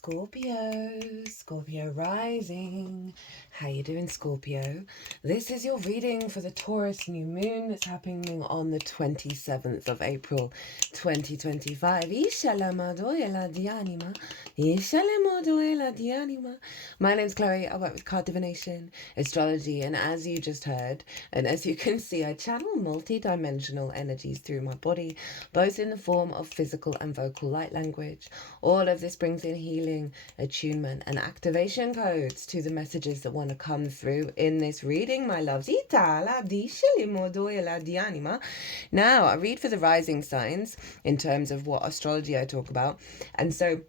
Scorpio rising. How you doing, Scorpio? This is your reading for the Taurus new moon that's happening on the 27th of April 2025. My name's Chloe. I work with card divination, astrology, and as you just heard, and as you can see, I channel multi-dimensional energies through my body, both in the form of physical and vocal light language. All of this brings in healing, attunement, and activation codes to the messages that want to come through in this reading, my loves. Now, I read for the rising signs in terms of what astrology I talk about. And so,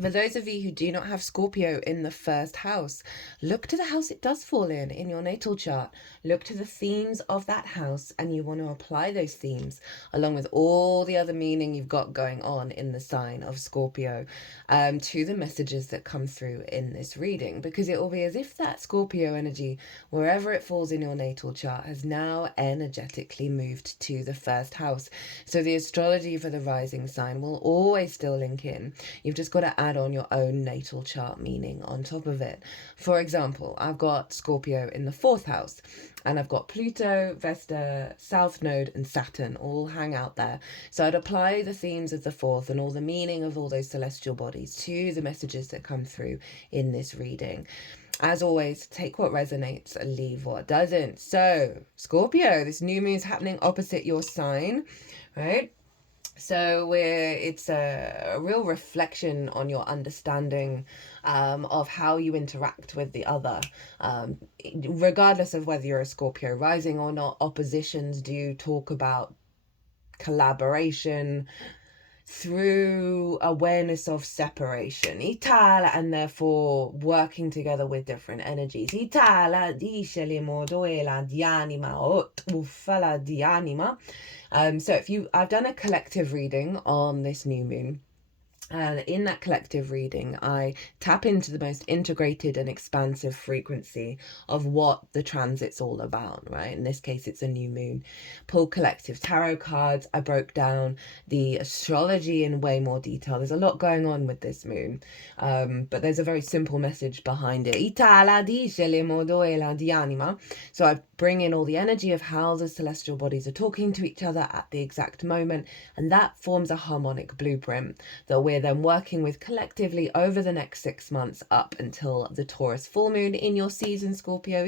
for those of you who do not have Scorpio in the first house, look to the house it does fall in your natal chart. Look to the themes of that house, and you want to apply those themes along with all the other meaning you've got going on in the sign of Scorpio to the messages that come through in this reading, because it will be as if that Scorpio energy, wherever it falls in your natal chart, has now energetically moved to the first house. So the astrology for the rising sign will always still link in. You've just got to add on your own natal chart meaning on top of it. For example, I've got Scorpio in the 4th house, and I've got Pluto, Vesta, South Node, and Saturn all hang out there. So I'd apply the themes of the 4th and all the meaning of all those celestial bodies to the messages that come through in this reading. As always, take what resonates and leave what doesn't. So, Scorpio, this new moon's happening opposite your sign, right? So it's a real reflection on your understanding of how you interact with the other. Regardless of whether you're a Scorpio rising or not, oppositions do talk about collaboration through awareness of separation. And therefore working together with different energies. So I've done a collective reading on this new moon. And in that collective reading, I tap into the most integrated and expansive frequency of what the transit's all about, right? In this case, it's a new moon. Pulled collective tarot cards. I broke down the astrology in way more detail. There's a lot going on with this moon, but there's a very simple message behind it. So I bring in all the energy of how the celestial bodies are talking to each other at the exact moment, and that forms a harmonic blueprint that we're then working with collectively over the next 6 months up until the Taurus full moon in your season, Scorpio.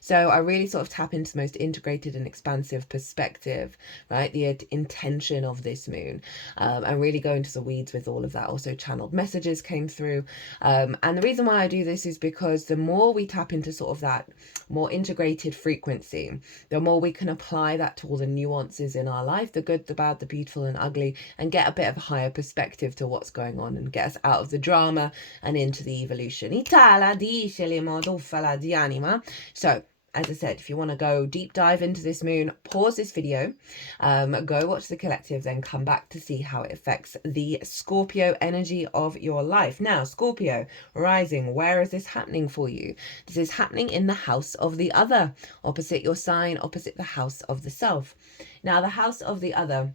So I really sort of tap into the most integrated and expansive perspective, right? The intention of this moon, and really go into the weeds with all of that. Also channeled messages came through, and the reason why I do this is because the more we tap into sort of that more integrated frequency, the more we can apply that to all the nuances in our life, the good, the bad, the beautiful and ugly, and get a bit of a higher perspective to what's going on and get us out of the drama and into the evolution. So as I said, if you want to go deep dive into this moon, pause this video, go watch the collective, then come back to see how it affects the Scorpio energy of your life. Now, Scorpio rising, where is this happening for you? This is happening in the house of the other, opposite your sign, opposite the house of the self. Now, the house of the other,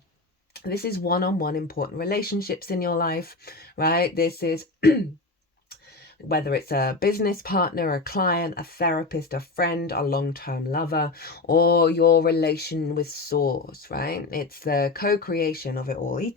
this is one-on-one important relationships in your life, right? This is whether it's a business partner, a client, a therapist, a friend, a long-term lover, or your relation with source, right? It's the co-creation of it all. The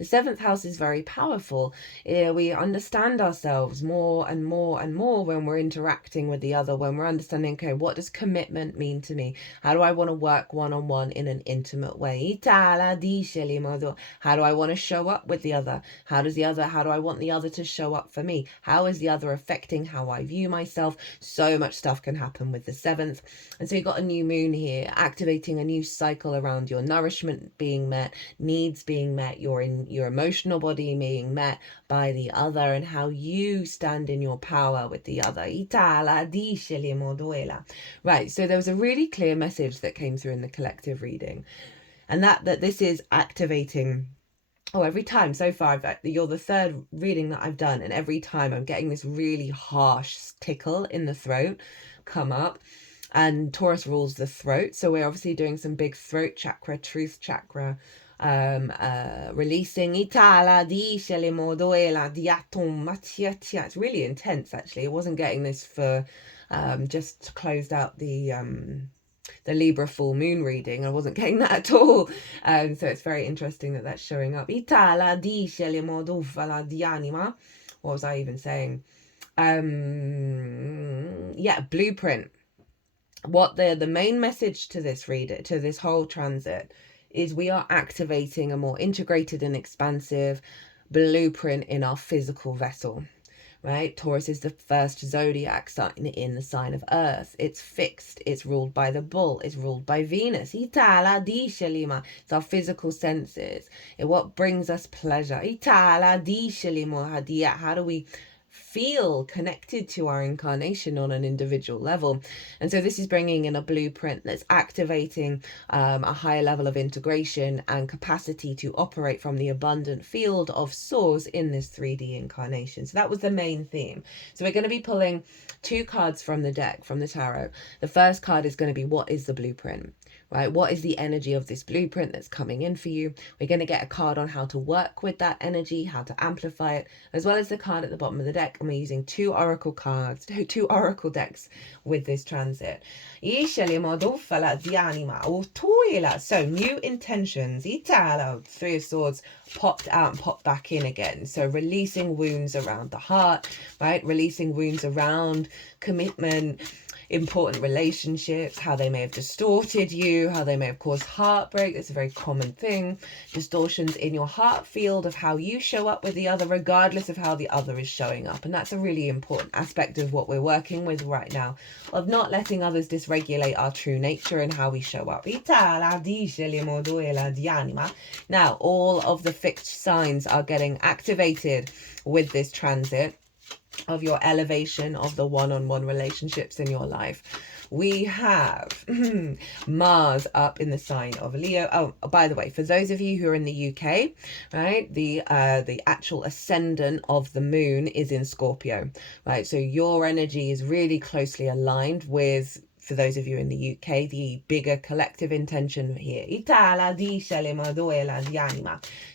7th house is very powerful. We understand ourselves more and more and more when we're interacting with the other, when we're understanding, okay, what does commitment mean to me? How do I want to work one-on-one in an intimate way? How do I want to show up with the other? How do I want the other to show up for me? How is the other affecting how I view myself? So much stuff can happen with the 7th. And so you've got a new moon here, activating a new cycle around your nourishment being met, needs being met, your emotional body being met by the other, and how you stand in your power with the other. Right, so there was a really clear message that came through in the collective reading, and that this is activating. Every time so far, you're the 3rd reading that I've done, and every time I'm getting this really harsh tickle in the throat come up, and Taurus rules the throat. So we're obviously doing some big throat chakra, truth chakra releasing Itala di Shelemodoela diatom matiatia. It's really intense, actually. It wasn't getting this for just closed out the Libra full moon reading. I wasn't getting that at all. So it's very interesting that that's showing up. Itala di Shelemodovala di anima. What was I even saying? Yeah, blueprint. What the main message to this reader, to this whole transit, is we are activating a more integrated and expansive blueprint in our physical vessel, right? Taurus is the first zodiac sign in the sign of Earth. It's fixed. It's ruled by the bull. It's ruled by Venus. Itala di Shalima. It's our physical senses. It's what brings us pleasure. Itala di Shalimo hadia. How do we feel connected to our incarnation on an individual level? And so this is bringing in a blueprint that's activating a higher level of integration and capacity to operate from the abundant field of source in this 3D incarnation. So that was the main theme. So we're going to be pulling 2 cards from the deck, from the tarot. The first card is going to be, what is the blueprint? Right? What is the energy of this blueprint that's coming in for you? We're going to get a card on how to work with that energy, how to amplify it, as well as the card at the bottom of the deck. And we're using 2 oracle cards, 2 oracle decks with this transit. So new intentions. 3 of Swords popped out and popped back in again. So releasing wounds around the heart, right? Releasing wounds around commitment, important relationships, how they may have distorted you, how they may have caused heartbreak. It's a very common thing. Distortions in your heart field of how you show up with the other, regardless of how the other is showing up. And that's a really important aspect of what we're working with right now, of not letting others dysregulate our true nature and how we show up. Now, all of the fixed signs are getting activated with this transit of your elevation of the one-on-one relationships in your life. We have Mars up in the sign of Leo. Oh, by the way, for those of you who are in the UK, right, the actual ascendant of the moon is in Scorpio, right? So your energy is really closely aligned with, for those of you in the UK, the bigger collective intention here.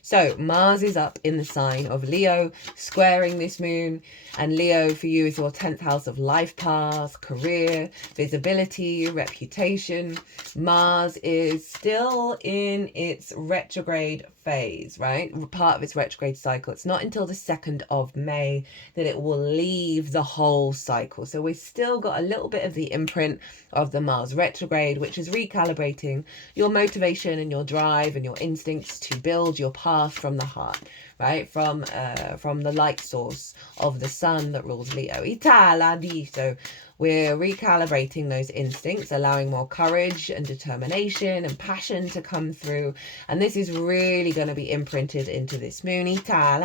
So Mars is up in the sign of Leo, squaring this moon. And Leo for you is your 10th house of life path, career, visibility, reputation. Mars is still in its retrograde phase, right? Part of its retrograde cycle. It's not until the 2nd of May that it will leave the whole cycle. So we've still got a little bit of the imprint of the Mars retrograde, which is recalibrating your motivation and your drive and your instincts to build your path from the heart, right? From the light source of the sun that rules Leo. So we're recalibrating those instincts, allowing more courage and determination and passion to come through. And this is really going to be imprinted into this moon. Now,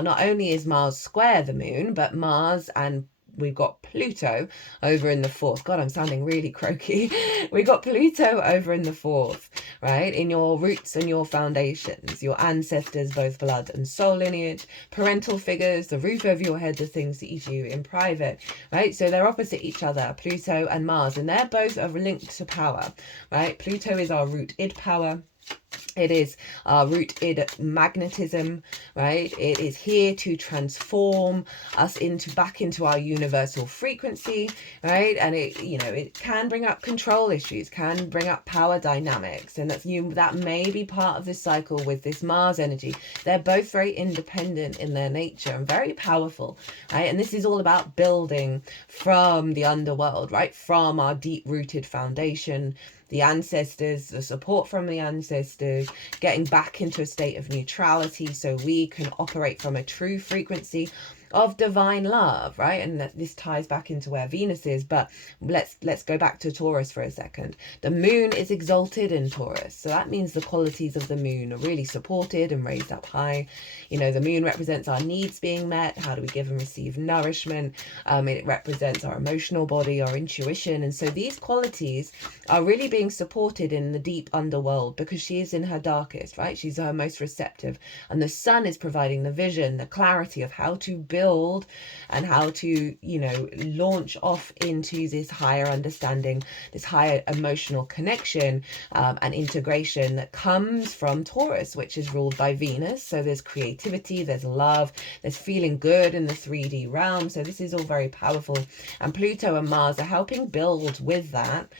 not only is Mars square the moon, but Mars and we've got Pluto over in the 4th. God, I'm sounding really croaky. We've got Pluto over in the 4th, right? In your roots and your foundations, your ancestors, both blood and soul lineage, parental figures, the roof over your head, the things that you do in private, right? So they're opposite each other, Pluto and Mars, and they're both linked to power, right? Pluto is our root-id power. It is our rooted magnetism, right? It is here to transform us back into our universal frequency, right? And it can bring up control issues, can bring up power dynamics, and that may be part of this cycle with this Mars energy. They're both very independent in their nature and very powerful, right? And this is all about building from the underworld, right? From our deep-rooted foundation, the ancestors, the support from the ancestors, getting back into a state of neutrality so we can operate from a true frequency of divine love, right? And this ties back into where Venus is, but let's go back to Taurus for a second. The moon is exalted in Taurus, so that means the qualities of the moon are really supported and raised up high. The moon represents our needs being met. How do we give and receive nourishment? It represents our emotional body, our intuition, and so these qualities are really being supported in the deep underworld because she is in her darkest, right? She's her most receptive, and the sun is providing the vision, the clarity of how to build build and how to, you know, launch off into this higher understanding, this higher emotional connection and integration that comes from Taurus, which is ruled by Venus. So there's creativity, there's love, there's feeling good in the 3D realm. So this is all very powerful. And Pluto and Mars are helping build with that.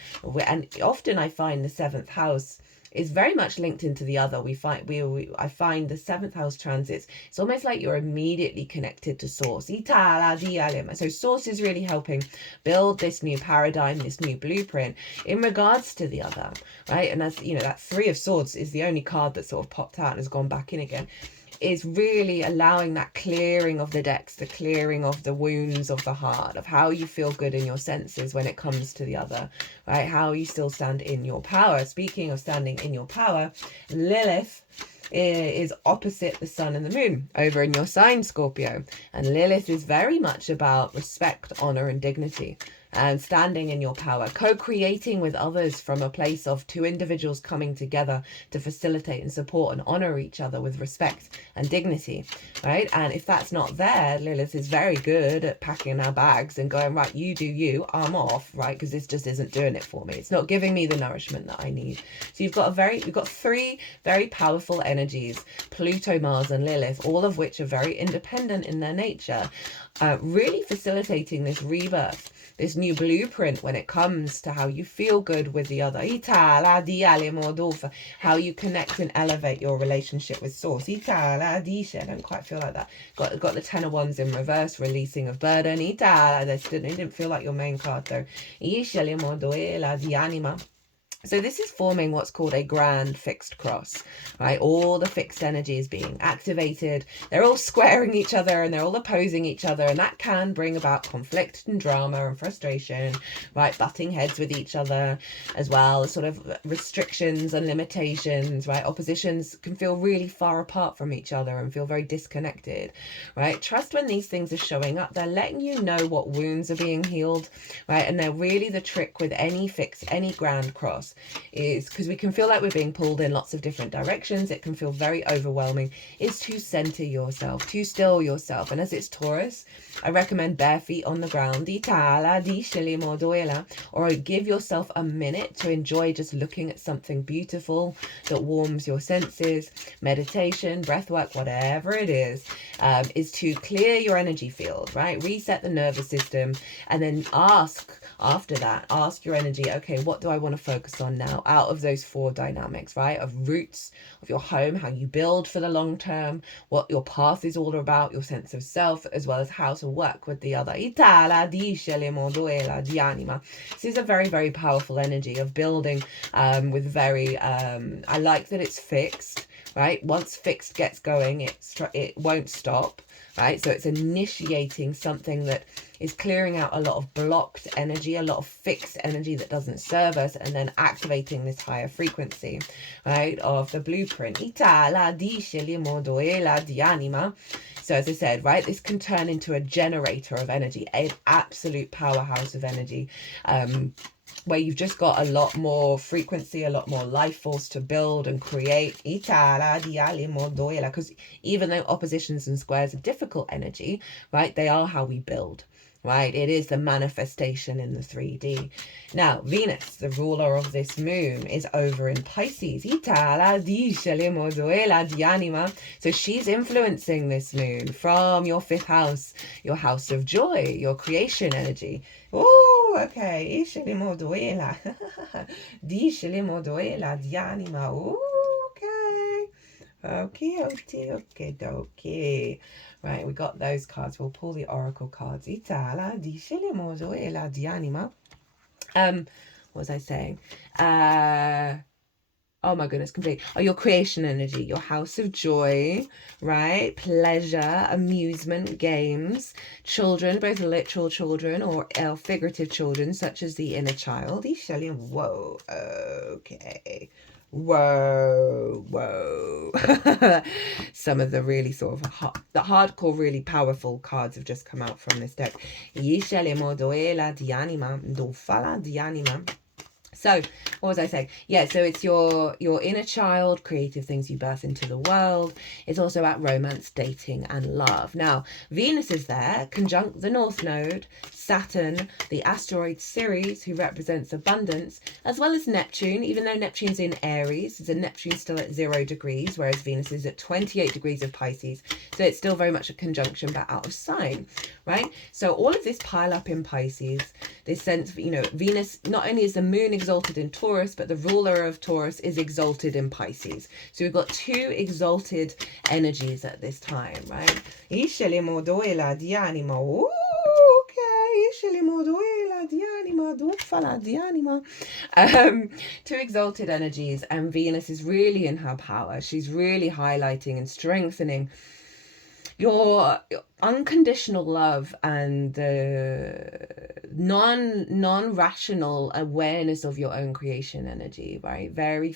And often I find the 7th house is very much linked into the other. I find the 7th house transits, it's almost like you're immediately connected to source. So source is really helping build this new paradigm, this new blueprint in regards to the other, right? And as you know, that 3 of Swords is the only card that sort of popped out and has gone back in again. Is really allowing that clearing of the decks, the clearing of the wounds of the heart, of how you feel good in your senses when it comes to the other, right? How you still stand in your power. Speaking of standing in your power, Lilith is opposite the sun and the moon over in your sign, Scorpio. And Lilith is very much about respect, honor, and dignity. And standing in your power, co-creating with others from a place of 2 individuals coming together to facilitate and support and honor each other with respect and dignity, right? And if that's not there, Lilith is very good at packing our bags and going, right, you do you, I'm off, right? Because this just isn't doing it for me. It's not giving me the nourishment that I need. So you've got 3 very powerful energies, Pluto, Mars, and Lilith, all of which are very independent in their nature, really facilitating this rebirth, this new blueprint when it comes to how you feel good with the other. How you connect and elevate your relationship with source. I don't quite feel like that. Got the 10 of Wands in reverse, releasing of burden. It didn't feel like your main card though. So this is forming what's called a grand fixed cross, right? All the fixed energies being activated. They're all squaring each other and they're all opposing each other. And that can bring about conflict and drama and frustration, right? Butting heads with each other as well. Sort of restrictions and limitations, right? Oppositions can feel really far apart from each other and feel very disconnected, right? Trust when these things are showing up. They're letting you know what wounds are being healed, right? And they're really the trick with any fix, any grand cross. Is because we can feel like we're being pulled in lots of different directions. It can feel very overwhelming. Is to center yourself, to still yourself. And as it's Taurus, I recommend bare feet on the ground, or give yourself a minute to enjoy just looking at something beautiful that warms your senses. Meditation, breath work, whatever it is to clear your energy field, right? Reset the nervous system, and then ask your energy, okay, what do I want to focus on now out of those 4 dynamics, right? Of roots of your home, how you build for the long term, what your path is all about, your sense of self, as well as how to work with the other. This is a very, very powerful energy of building with very, I like that it's fixed, right? Once fixed gets going, it won't stop, right? So it's initiating something that is clearing out a lot of blocked energy, a lot of fixed energy that doesn't serve us, and then activating this higher frequency, right, of the blueprint. So as I said, right, this can turn into a generator of energy, an absolute powerhouse of energy, where you've just got a lot more frequency, a lot more life force to build and create. Because even though oppositions and squares are difficult energy, right, they are how we build. Right, it is the manifestation in the 3D. Now, Venus, the ruler of this moon, is over in Pisces. So she's influencing this moon from your 5th house, your house of joy, your creation energy. Oh, okay. Okay. Right, we got those cards. We'll pull the oracle cards. What was I saying? Oh my goodness, complete. Oh, your creation energy, your house of joy, right? Pleasure, amusement, games, children, both literal children or figurative children, such as the inner child. Whoa, okay. Whoa. Some of the really sort of the hardcore, really powerful cards have just come out from this deck. So, what was I saying? Yeah, so it's your inner child, creative things you birth into the world. It's also about romance, dating, and love. Now, Venus is there, conjunct the North Node, Saturn, the asteroid Ceres, who represents abundance, as well as Neptune. Even though Neptune's in Aries, the Neptune's still at 0 degrees, whereas Venus is at 28 degrees of Pisces. So it's still very much a conjunction, but out of sign, right? So all of this pile up in Pisces, this sense of, Venus, not only is the moon exalted in Taurus, but the ruler of Taurus is exalted in Pisces. So we've got two exalted energies at this time, right? Two exalted energies, and Venus is really in her power. She's really highlighting and strengthening your unconditional love and the non-rational awareness of your own creation energy, right? Very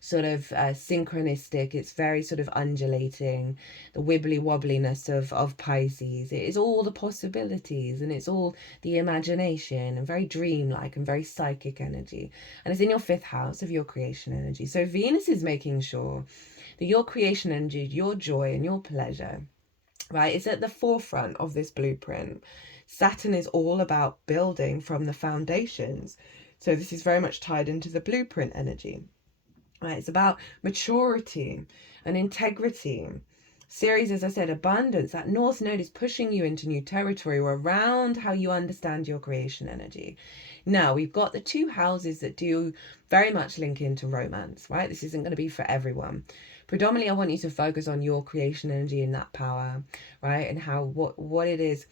sort of synchronistic. It's very sort of undulating, the wibbly wobbliness of Pisces. It is all the possibilities, and it's all the imagination, and very dreamlike and very psychic energy. And it's in your 5th house of your creation energy. So Venus is making sure that your creation energy, your joy and your pleasure, right, it's at the forefront of this blueprint. Saturn is all about building from the foundations. So this is very much tied into the blueprint energy. Right, it's about maturity and integrity. Ceres, as I said, abundance. That North Node is pushing you into new territory around how you understand your creation energy. Now, we've got the 2 houses that do very much link into romance, right? This isn't going to be for everyone. Predominantly, I want you to focus on your creation energy and that power, right? And how what it is,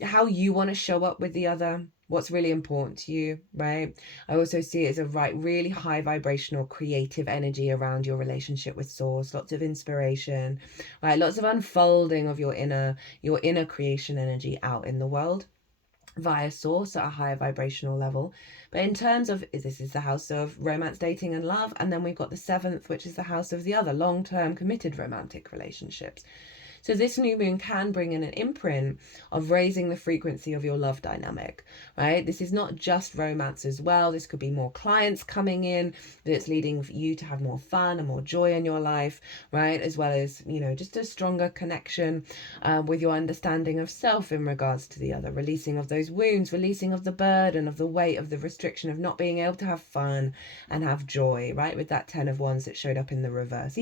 how you want to show up with the other, what's really important to you, right? I also see it as a really high vibrational creative energy around your relationship with source, lots of inspiration, right? Lots of unfolding of your inner creation energy out in the world via source at a higher vibrational level. But in terms of, this is the house of romance, dating and love, and then we've got the 7th, which is the house of the other long-term committed romantic relationships. So this new moon can bring in an imprint of raising the frequency of your love dynamic, right? This is not just romance as well. This could be more clients coming in that's leading you to have more fun and more joy in your life, right? As well as, just a stronger connection with your understanding of self in regards to the other, releasing of those wounds, releasing of the burden, of the weight, of the restriction of not being able to have fun and have joy, right? With that 10 of Wands that showed up in the reverse.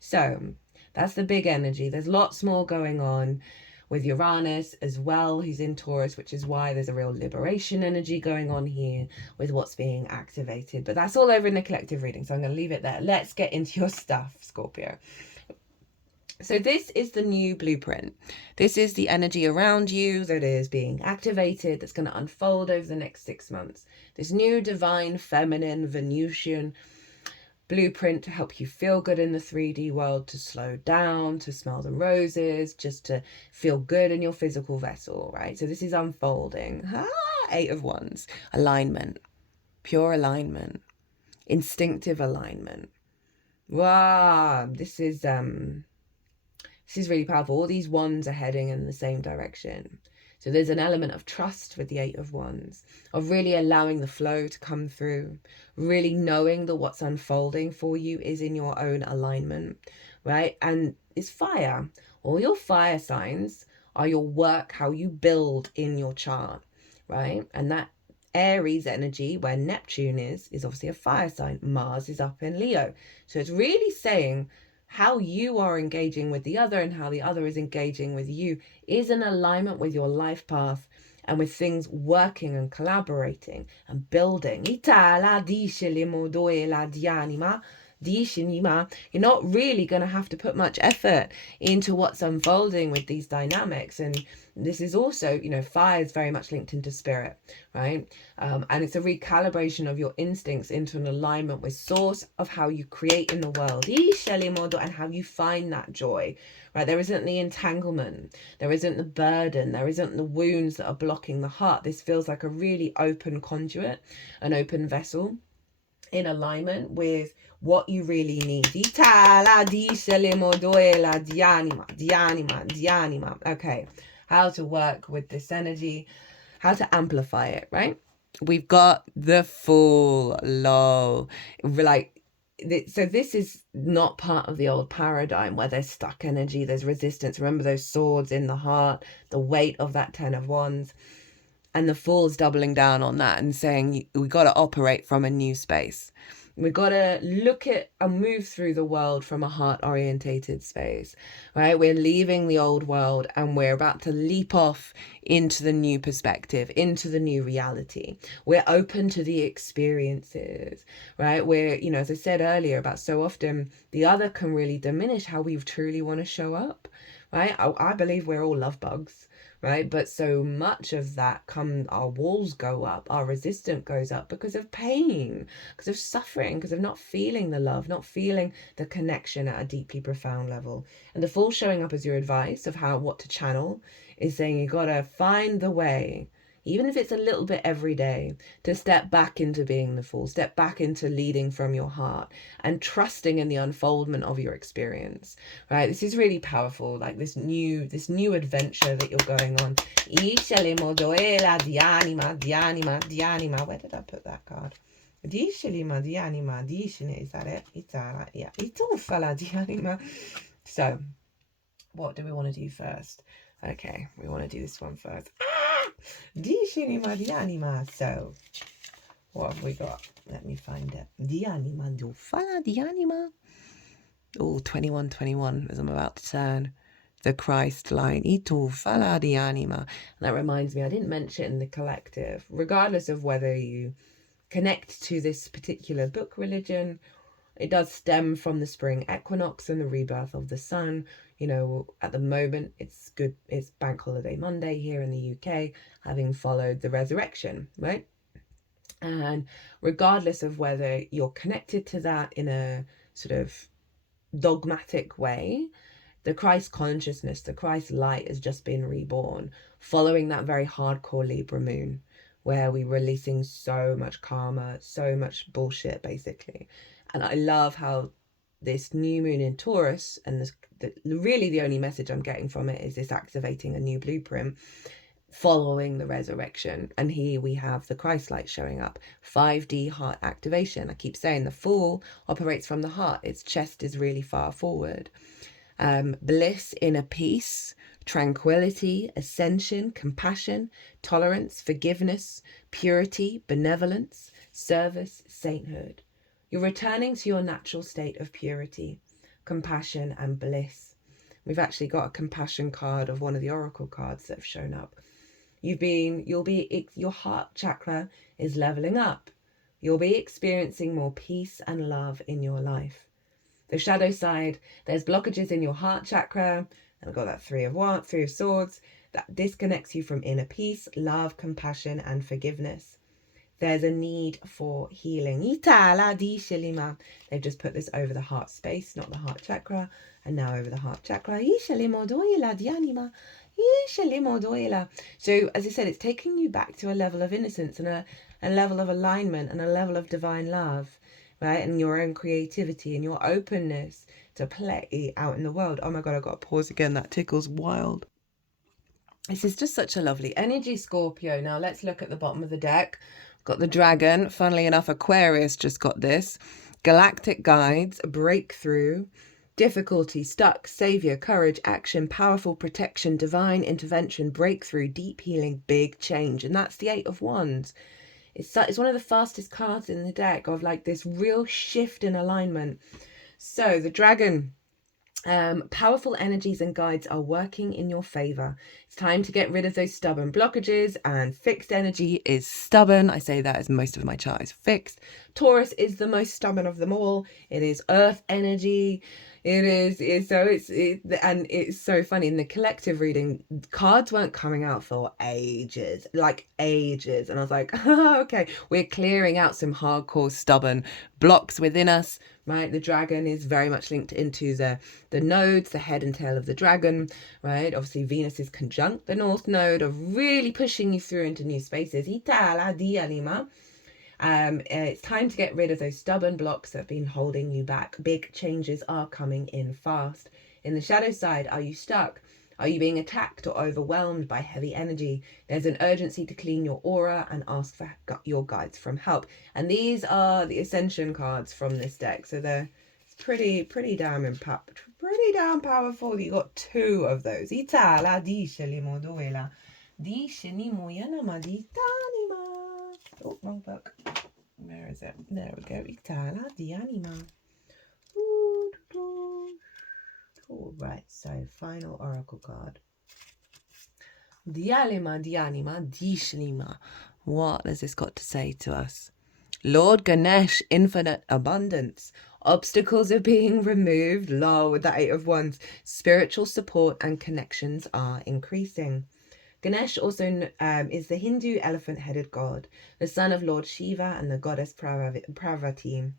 So that's the big energy. There's lots more going on with Uranus as well, who's in Taurus, which is why there's a real liberation energy going on here with what's being activated. But that's all over in the collective reading, so I'm going to leave it there. Let's get into your stuff, Scorpio. So this is the new blueprint. This is the energy around you that is being activated, that's going to unfold over the next 6 months. This new divine, feminine, Venusian blueprint to help you feel good in the 3D world, to slow down, to smell the roses, just to feel good in your physical vessel, right? So this is unfolding. 8 of Wands. Alignment. Pure alignment. Instinctive alignment. Wow, this is really powerful. All these wands are heading in the same direction. So there's an element of trust with the 8 of Wands, of really allowing the flow to come through, really knowing that what's unfolding for you is in your own alignment, right? And it's fire. All your fire signs are your work, how you build in your chart, right? And that Aries energy, where Neptune is obviously a fire sign. Mars is up in Leo. So it's really saying how you are engaging with the other and how the other is engaging with you is in alignment with your life path and with things working and collaborating and building. You're not really going to have to put much effort into what's unfolding with these dynamics. And this is also, fire is very much linked into spirit, right? And it's a recalibration of your instincts into an alignment with source of how you create in the world and how you find that joy, right? There isn't the entanglement, there isn't the burden, there isn't the wounds that are blocking the heart. This feels like a really open conduit, an open vessel in alignment with what you really need. Okay, how to work with this energy, how to amplify it, right? We've got the Fool, lol. Like, so this is not part of the old paradigm where there's stuck energy, there's resistance. Remember those swords in the heart, the weight of that 10 of Wands. And the Fool's doubling down on that and saying we got to operate from a new space. We got to look at and move through the world from a heart-orientated space, right? We're leaving the old world and we're about to leap off into the new perspective, into the new reality. We're open to the experiences, right? We're, you know, as I said earlier about so often the other can really diminish how we truly want to show up, right? I believe we're all love bugs. Right, but so much of that our walls go up, our resistance goes up because of pain, because of suffering, because of not feeling the love, not feeling the connection at a deeply profound level. And the Fool showing up as your advice of what to channel is saying you gotta find the way, even if it's a little bit every day, to step back into being the Fool, step back into leading from your heart and trusting in the unfoldment of your experience, right? This is really powerful, like this new adventure that you're going on. Where did I put that card? Is that it? Yeah. So, what do we want to do first? Okay, we want to do this one first. So, what have we got? Let me find it. Oh, 21 as I'm about to turn the Christ line. And that reminds me, I didn't mention it in the collective. Regardless of whether you connect to this particular book religion, it does stem from the spring equinox and the rebirth of the sun. You know, at the moment, it's Bank Holiday Monday here in the UK, having followed the resurrection, right? And regardless of whether you're connected to that in a sort of dogmatic way, the Christ consciousness, the Christ light has just been reborn following that very hardcore Libra moon where we're releasing so much karma, so much bullshit basically. And I love how this new moon in Taurus, and really the only message I'm getting from it is this activating a new blueprint following the resurrection. And here we have the Christ light showing up, 5D heart activation. I keep saying the Fool operates from the heart. Its chest is really far forward. Bliss, inner peace, tranquility, ascension, compassion, tolerance, forgiveness, purity, benevolence, service, sainthood. You're returning to your natural state of purity, compassion, and bliss. We've actually got a compassion card of one of the oracle cards that have shown up. Your heart chakra is leveling up. You'll be experiencing more peace and love in your life. The shadow side, there's blockages in your heart chakra, and I've got that Three of Swords, that disconnects you from inner peace, love, compassion, and forgiveness. There's a need for healing. They've just put this over the heart space, not the heart chakra, and now over the heart chakra. So, as I said, it's taking you back to a level of innocence and a level of alignment and a level of divine love, right? And your own creativity and your openness to play out in the world. Oh my God, I've got to pause again. That tickles wild. This is just such a lovely energy, Scorpio. Now, let's look at the bottom of the deck. Got the dragon. Funnily enough, Aquarius just got this. Galactic guides, breakthrough, difficulty, stuck, savior, courage, action, powerful protection, divine intervention, breakthrough, deep healing, big change. And that's the Eight of Wands. It's one of the fastest cards in the deck of like this real shift in alignment. So the dragon, powerful energies and guides are working in your favor. It's time to get rid of those stubborn blockages, and fixed energy is stubborn. I say that as most of my chart is fixed. Taurus is the most stubborn of them all. It is earth energy. It's so funny. In the collective reading, cards weren't coming out for ages. And I was like, oh, okay, we're clearing out some hardcore stubborn blocks within us, right? The dragon is very much linked into the nodes, the head and tail of the dragon, right? Obviously, Venus is conjunct the North Node of really pushing you through into new spaces. It's time to get rid of those stubborn blocks that have been holding you back. Big changes are coming in fast. In the shadow side, are you stuck? Are you being attacked or overwhelmed by heavy energy? There's an urgency to clean your aura and ask for your guides from help. And these are the Ascension cards from this deck. So they're pretty damn powerful. You got 2 of those. Itala disceli moduela. Disceni moyana maditanima. Oh, wrong book. Where is it? There we go. Itala di anima. All right, so final oracle card. Dialima dianima dishlima. What has this got to say to us? Lord Ganesh, infinite abundance. Obstacles are being removed. Lol, with the 8 of Wands. Spiritual support and connections are increasing. Ganesh also is the Hindu elephant-headed god, the son of Lord Shiva and the goddess Parvati.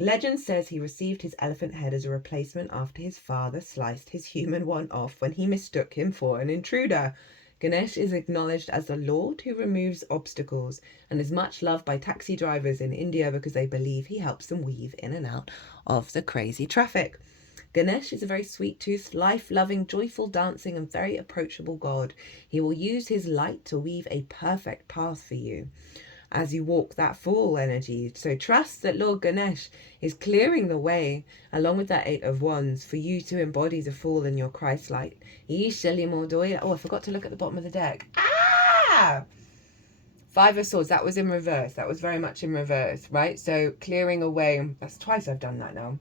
Legend says he received his elephant head as a replacement after his father sliced his human one off when he mistook him for an intruder. Ganesh is acknowledged as the Lord who removes obstacles and is much loved by taxi drivers in India because they believe he helps them weave in and out of the crazy traffic. Ganesh is a very sweet-toothed, life-loving, joyful, dancing, and very approachable god. He will use his light to weave a perfect path for you as you walk that full energy. So trust that Lord Ganesh is clearing the way, along with that 8 of Wands, for you to embody the full in your Christ light. Oh, I forgot to look at the bottom of the deck. 5 of Swords, that was in reverse. That was very much in reverse, right? So clearing away, that's twice I've done that now.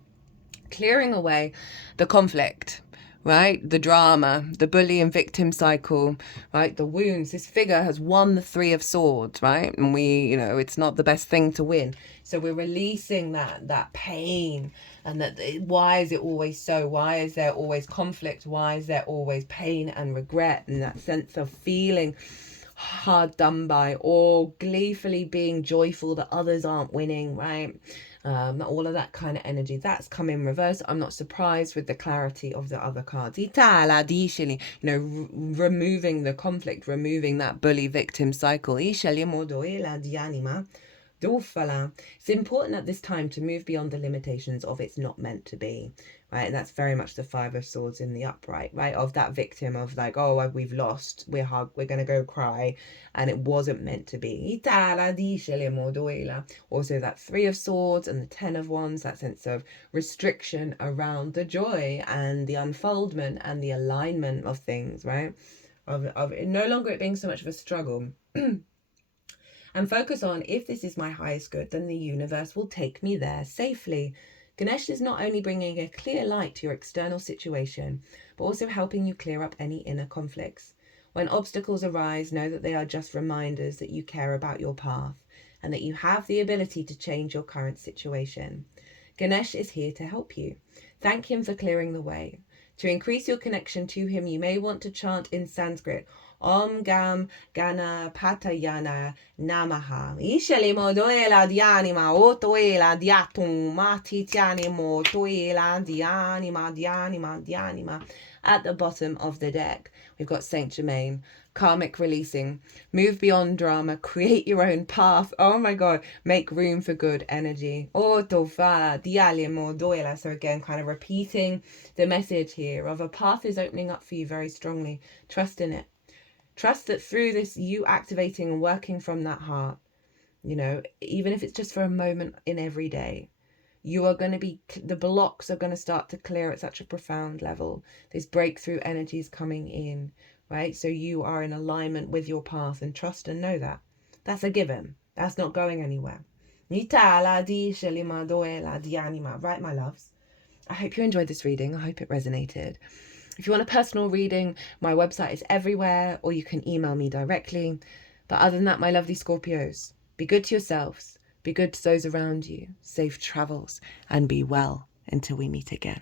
Clearing away the conflict, right? The drama, the bully and victim cycle, right? The wounds. This figure has won the 3 of Swords, right? And it's not the best thing to win. So we're releasing that pain, and why is it always so? Why is there always conflict? Why is there always pain and regret and that sense of feeling hard done by, or gleefully being joyful that others aren't winning, right? All of that kind of energy, that's come in reverse. I'm not surprised with the clarity of the other cards. Removing the conflict, removing that bully victim cycle. It's important at this time to move beyond the limitations of it's not meant to be, right? And that's very much the 5 of Swords in the upright, right? Of that victim of like, oh, we've lost, we're going to go cry, and it wasn't meant to be. Also that 3 of Swords and the 10 of Wands, that sense of restriction around the joy and the unfoldment and the alignment of things, right? Of it no longer it being so much of a struggle. And focus on, if this is my highest good, then the universe will take me there safely. Ganesh is not only bringing a clear light to your external situation, but also helping you clear up any inner conflicts. When obstacles arise, know that they are just reminders that you care about your path and that you have the ability to change your current situation. Ganesh is here to help you. Thank him for clearing the way. To increase your connection to him, you may want to chant in Sanskrit, Om Gam Gana Patayana Namaha. Ishali modoela dianima, otoela diatum, matitiani motoela dianima. At the bottom of the deck, we've got Saint Germain, karmic releasing, move beyond drama, create your own path. Oh my God, make room for good energy. Otofala dialimo doela. So again, kind of repeating the message here of a path is opening up for you very strongly. Trust in it. Trust that through this, you activating and working from that heart, even if it's just for a moment in every day, you are going to be, the blocks are going to start to clear at such a profound level. This breakthrough energy is coming in, right? So you are in alignment with your path, and trust and know that. That's a given. That's not going anywhere. Right, my loves? I hope you enjoyed this reading. I hope it resonated. If you want a personal reading, my website is everywhere, or you can email me directly. But other than that, my lovely Scorpios, be good to yourselves, be good to those around you, safe travels, and be well until we meet again.